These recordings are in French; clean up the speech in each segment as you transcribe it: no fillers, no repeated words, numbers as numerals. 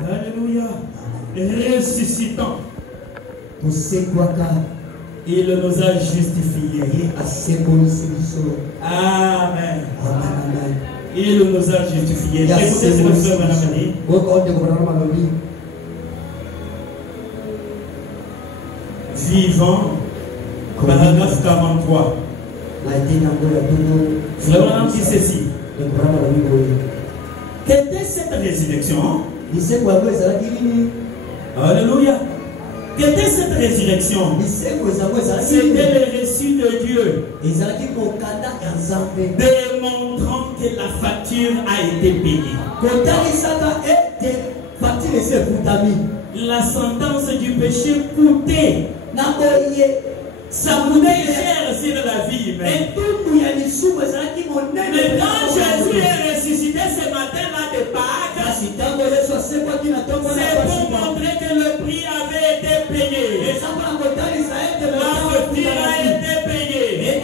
Alléluia. Ressuscitant. Il nous a justifiés. Amen. Il nous a justifiés. Écoutez ce que le frère Madame dit. Vivant. Paragraphe 43. Frère Madame dit ceci. Qu'était cette résurrection? Alléluia. Qu'était cette résurrection? C'était le reçu de Dieu, démontrant que la facture a été payée. La sentence du péché coûtait. Ça coûtait cher sur la vie humaine. Mais quand Jésus est ressuscité ce matin-là de Pâques, c'est pour montrer que le prix avait été payé. La facture a été payée.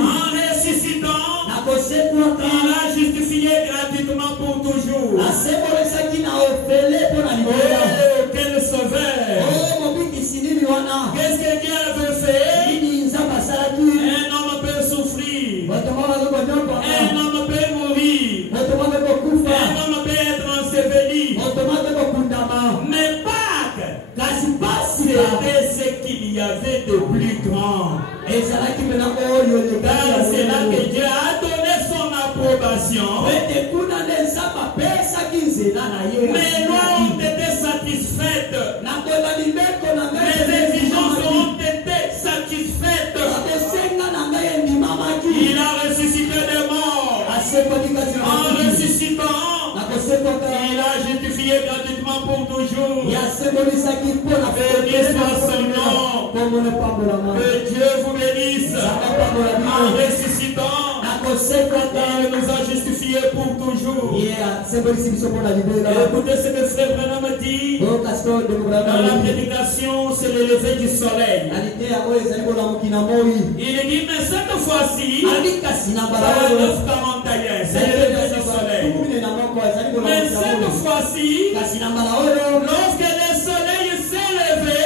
En ressuscitant, il a justifié gratuitement pour toujours. Oh, quel sauveur! Qu'est-ce que Dieu avait fait? Un homme peut souffrir. Un homme peut mourir. Un homme peut être enseveli. Mais Pâques, c'était ce qu'il y avait de plus grand. C'est là que Dieu a donné son approbation. Mais nous ont été satisfaites. Les exigences ont été satisfaites. Il a ressuscité des morts. En ressuscitant, il a justifié gratuitement pour toujours. Béni soit son nom. Que Dieu vous bénisse. En ressuscitant, il nous a justifiés pour toujours. Écoutez ce que frère Branham dit. Dans la prédication, c'est le lever du soleil. Il dit, mais cette fois-ci, paragraphe 41, c'est le lever du soleil. Mais cette fois-ci, lorsque le soleil s'est levé,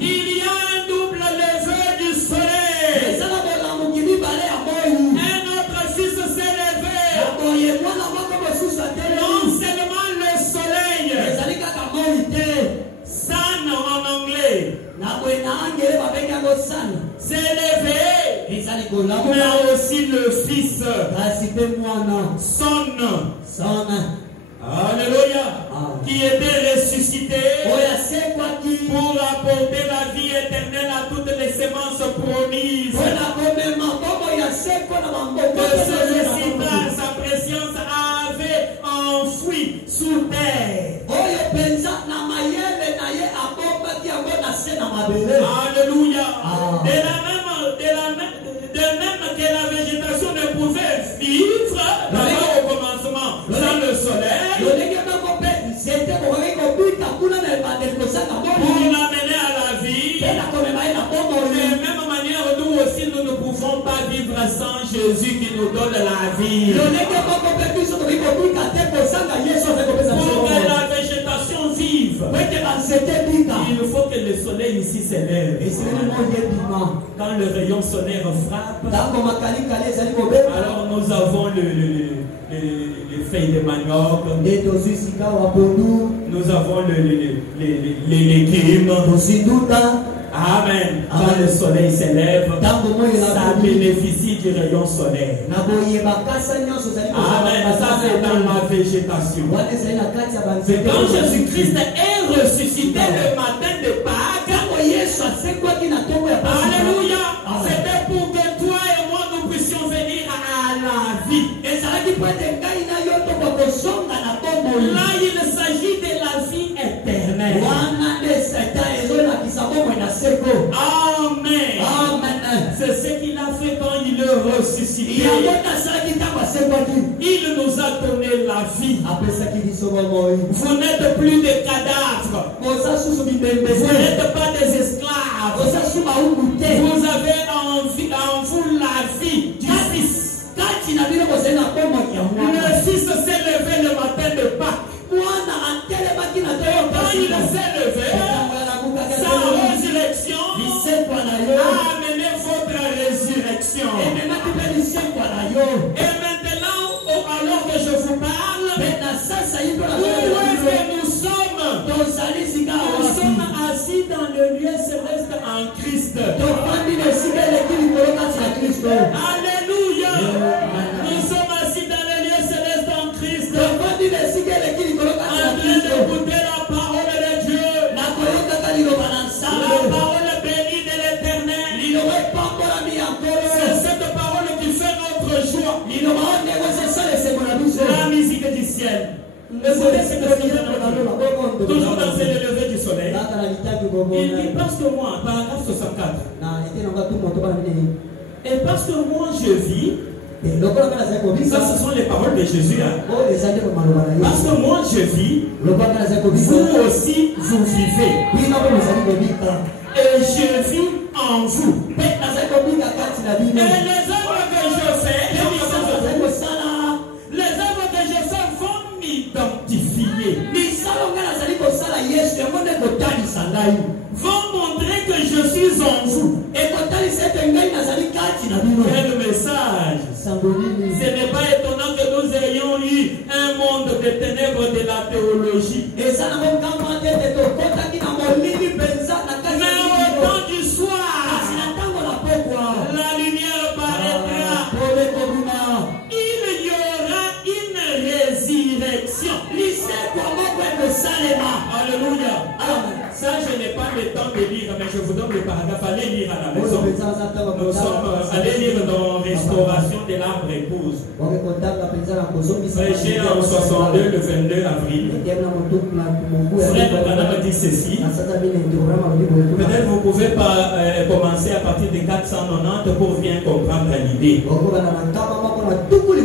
il y a un double lever du soleil. Un autre fils s'est levé. Non seulement le soleil, sun en anglais, s'est levé, mais aussi le fils, son. Alléluia. Qui était ressuscité pour apporter la vie éternelle à toutes les semences promises. Que celui-ci, par sa présence, avait enfoui sous terre. Alléluia. De même que la végétation ne pouvait vivre au commencement sans le soleil, pour l'amener à la vie, de la même manière, nous aussi, nous ne pouvons pas vivre sans Jésus qui nous donne la vie. Pour que la végétation vive, il faut que le soleil ici s'élève. Quand le rayon solaire frappe, alors nous avons les feuilles de manioc, nous avons les légumes. Amen. Quand le soleil s'élève, ça bénéficie du rayon solaire. Amen. Ça c'est dans la végétation. C'est quand Jésus-Christ est ressuscité le matin de Pâques. Alléluia. C'était pour que toi et moi nous puissions venir à la vie. Là il s'agit de la vie éternelle. Amen. C'est ce qu'il a fait quand il est ressuscité. Il nous a donné la vie. Vous n'êtes plus des cadavres. Vous n'êtes pas des esclaves. Vous avez en vous la vie du Fils. Le Fils s'est levé le matin de il s'est levé, sa résurrection a amené votre résurrection. Et maintenant, alors que je vous parle, où est-ce que nous sommes? Nous sommes assis dans le lieu céleste en Christ. Alléluia. Nous sommes assis dans le lieu céleste en Christ. En train d'écouter la parole de Dieu. La parole bénie de l'Éternel. C'est cette parole qui fait notre joie. La musique du ciel. Toujours dans le lever du soleil. Il dit parce que moi, paragraphe 64. Et parce que moi je vis. Ça, ce sont les paroles de Jésus. Hein? Parce que moi je vis, vous aussi vous vivez. Et je vis en vous. Et les œuvres que je fais, les œuvres que je fais vont m'identifier. Vont montrer que je suis en vous. Quel message! Ce n'est pas étonnant que nous ayons eu un monde de ténèbres de la théologie. Mais au temps du soir, la lumière paraîtra. Il y aura une résurrection. Alléluia. Ça, je n'ai pas le temps de lire, mais je vous donne le paragraphe. Allez lire à la maison. Nous sommes allés lire dans Restauration de l'arbre épouse. Prêché en 62, le 22 avril. Frère Branham dit ceci. Peut-être vous pouvez pas commencer à partir de 490 pour bien comprendre l'idée.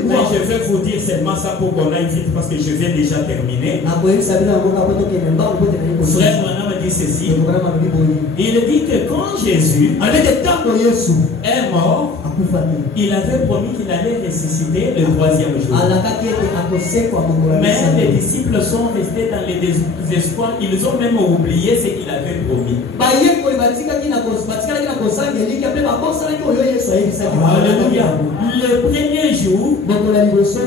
Mais je vais vous dire seulement ça pour qu'on aille vite parce que je viens déjà terminer. Frère Branham dit ceci. Il dit que quand Jésus est mort, il avait promis qu'il allait ressusciter le troisième jour. Mais les disciples sont restés dans les désespoirs. Ils ont même oublié ce qu'il avait promis. Alléluia. Le premier jour,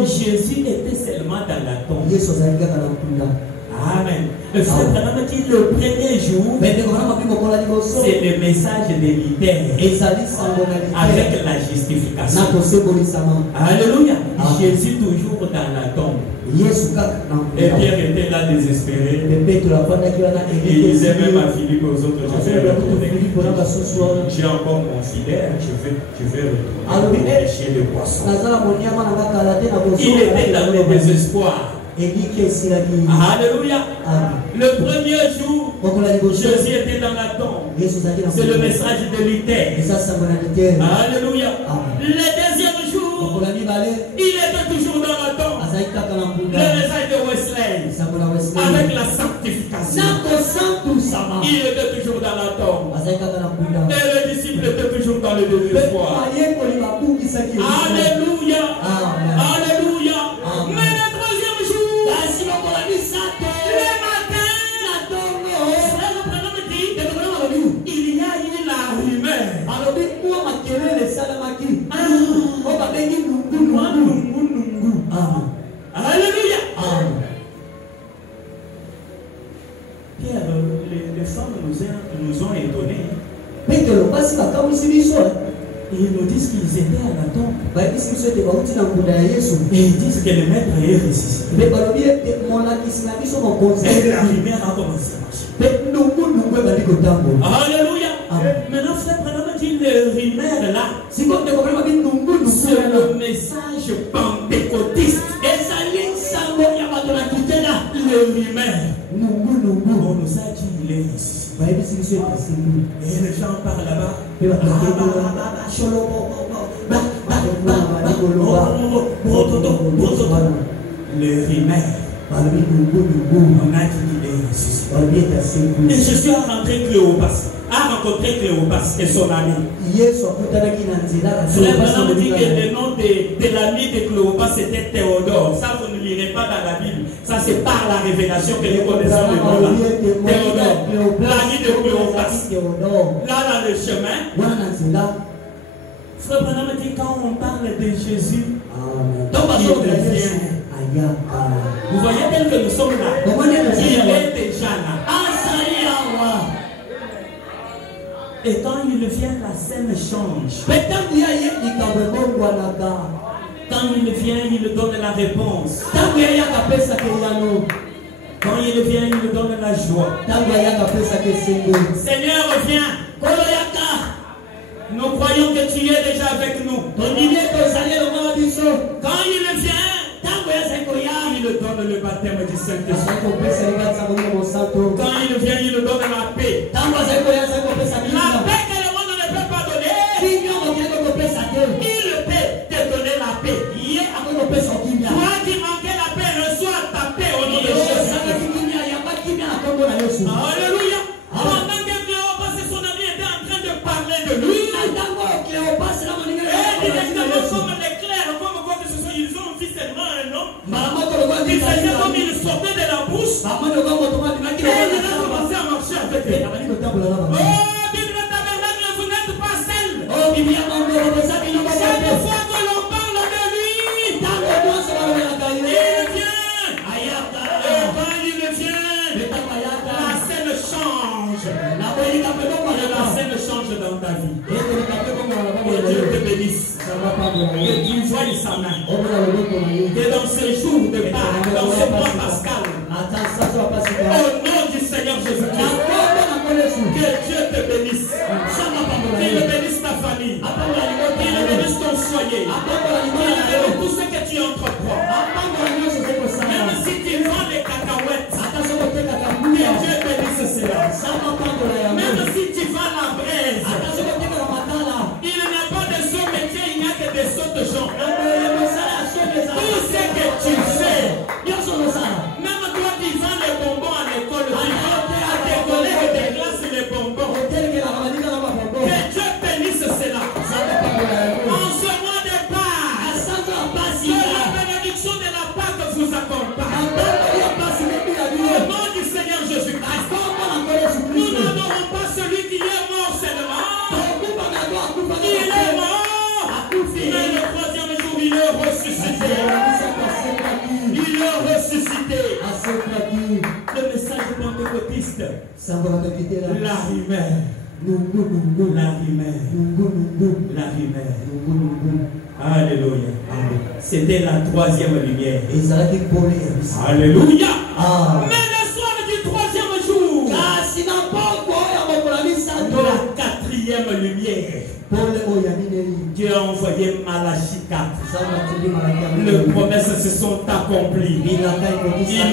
Jésus était seulement dans la tombe. Amen. Le frère Branham dit le premier jour, c'est le message de l'idée avec la justification. Alléluia. Jésus toujours dans la tombe. Et Pierre était là désespéré. Il disait même à Philippe aux autres, je vais retourner. J'ai encore mon fidèle, je vais retourner pêcher le poisson. Il était dans le désespoir. Alléluia. Le premier jour, Jésus était dans la tombe. C'est le message de l'unité. Alléluia. Le deuxième jour, il était toujours dans la tombe. Le message de Wesley avec la sanctification. Il était toujours dans la tombe. Et le disciple était toujours dans le désespoir. Alléluia. Alléluia. Mais le troisième jour, le matin, il y a eu la rumeur. Alléluia. Pierre, les femmes nous ont étonnés. Ils nous disent qu'ils étaient à la tombe. Et ils disent que le maître est ressuscité. Et la lumière a commencé à marcher. Alléluia. Maintenant, frère Branham dit le rumeur là, c'est le message pentecôtiste. Le rumeur. On nous a dit il est ressuscité. Et les gens parlent là-bas. Le rumeur. On a dit qu'il est ressuscité. Et je suis rentré Cléopas. A rencontré Cléopas et son ami. Frère Branham dit que le nom de l'ami de Cléopas c'était Théodore. Ça, vous ne lirez pas dans la Bible. Ça, c'est c'est par la révélation que nous connaissons le nom là. Théodore, l'ami de Cléopas. Là, dans le chemin, Frère Branham dit quand on parle de Jésus, vous voyez tel que nous sommes là, il est déjà là. Et quand il vient, la scène change. Quand il vient, il donne la réponse. Quand il vient, il donne la joie. Seigneur, viens. Nous croyons que tu es déjà avec nous. Quand il vient, il donne le baptême du Saint-Esprit. Quand il vient, il donne la paix. La paix que le monde ne peut pas donner, il peut te donner la paix. Toi qui manquais la paix, reçois ta paix au nom de Jésus. Alléluia. Pendant que Cléopas et son ami étaient en train de parler de lui, directement comme l'éclair, comme quoi que ce soit, ils ont vu seulement un homme. Il faisait comme il sortait de la bouche. Et il a commencé à marcher avec eux. Oh, Bible de Tabernacle, vous n'êtes pas seul. Chaque fois que l'on parle de lui, il vient. Et quand il vient, la scène change. La scène change dans ta vie. Que Dieu te bénisse. Que tu voies sa main. Que dans ce jour de Pâques, dans ce mois pascal, au nom du Seigneur Jésus-Christ, que Dieu te bénisse. Qu'il bénisse ta famille. Qu'il bénisse ton foyer. Qu'il bénisse tout ce que tu entreprends. Même si tu vends des cacahuètes, que Dieu bénisse cela. Même si tu vends la braise, il n'y a pas de saut métier, il n'y a que des sauts de gens. Tout ce que tu fais, même toi qui vends les bonbons à l'école, tu vends à tes collègues de classe les bonbons. Que Dieu bénisse cela. En ce mois de Pâques, que la bénédiction de la Pâque vous accompagne. Au nom du Seigneur Jésus-Christ, nous n'adorons pas celui qui est mort seulement. Il est mort, mais le troisième jour, il est ressuscité. Il est ressuscité. Le message pentecôtiste, la rumeur. La rumeur. Alléluia. C'était la troisième lumière. Alléluia. Mais le soir du troisième jour, de la quatrième lumière, Dieu a envoyé Malachie 4. Les promesses se sont accomplies. Il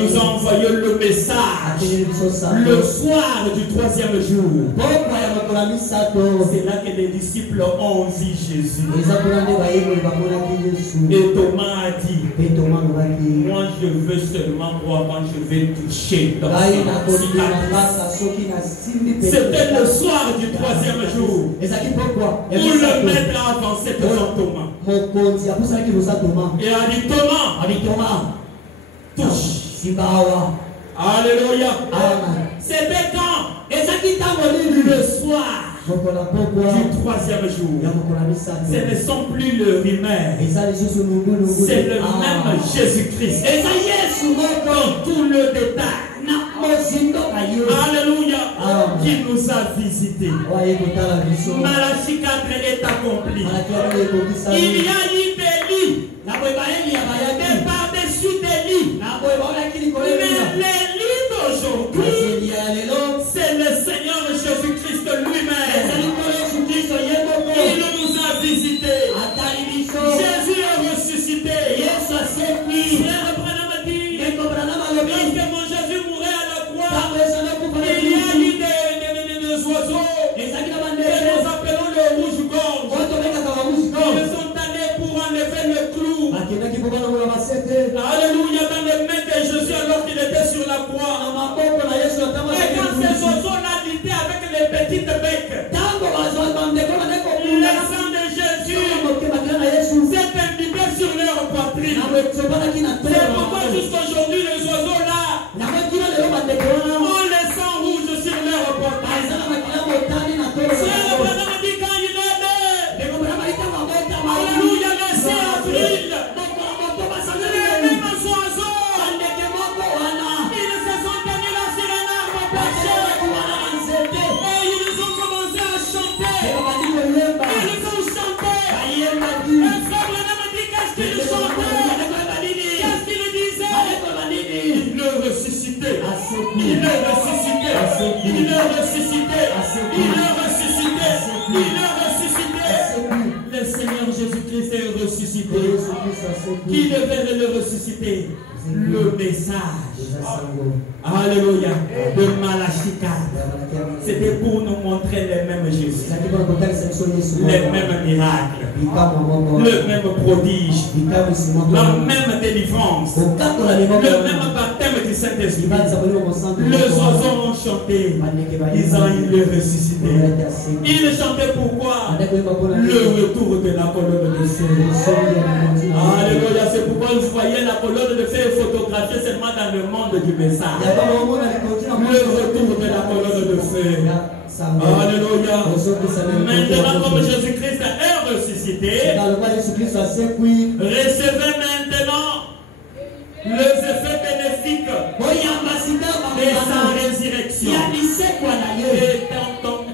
nous a envoyé le message le soir du troisième jour. C'est là que les disciples ont vu Jésus. Et Thomas a dit, moi je veux seulement voir quand je vais toucher dans c'était le soir du troisième jour. Pour le mettre à avancer devant Thomas. Et a dit Thomas, touche. Alléluia. C'était quand? Le soir du troisième jour. Ce ne sont plus le rumeur. C'est le même Jésus-Christ. Dans tout le détail. Alléluia. Qui nous a visités. Malachie 4 est accompli. Il y a eu des lits. Des par-dessus des lits. Mais les lits d'aujourd'hui, c'est le Seigneur Jésus-Christ lui-même. Il nous a visités. Jésus est ressuscité. Frère Branham dit, lorsque mon Jésus mourait à la croix, il y a eu des oiseaux que nous appelons le rouge-gorge. Ils sont allés pour Il est ressuscité. Il est ressuscité. Il est ressuscité. Le Seigneur Jésus-Christ est ressuscité. Qui devait le ressusciter? Le message. Alléluia. De Malachie 4. C'était pour nous montrer les mêmes Jésus. Les mêmes miracles. Le même prodige. La même délivrance. Le même baptême du Saint-Esprit. Les oiseaux ont chanté. Disant il est ressuscité. Il chantait pourquoi? Le retour de la colonne de feu. Alléluia. C'est pourquoi vous voyez la colonne de feu photographiée seulement dans le monde du message. Le retour de la colonne de feu. Alléluia. Maintenant, comme Jésus-Christ est ressuscité, recevez maintenant les effets bénéfiques de sa résurrection. Et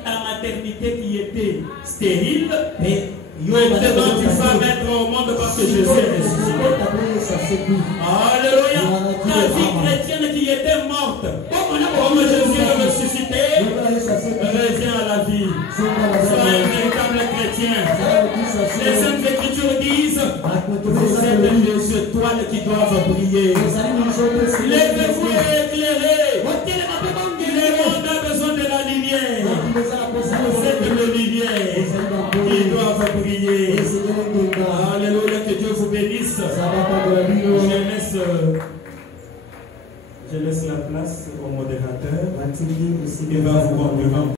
ta maternité qui était stérile, maintenant tu vas mettre au monde parce que Jésus est ressuscité. Alléluia. Ta vie chrétienne qui était morte, comme Jésus est ressuscité, revient à la vie. Sois un véritable chrétien. Les Saintes Écritures disent, vous êtes les étoiles qui doivent briller. Levez-vous et éclairez. Le monde a besoin de la lumière. Vous êtes le lumière qui doivent briller. Alléluia, que Dieu vous bénisse. Je laisse la place au modérateur. Il va vous conduire.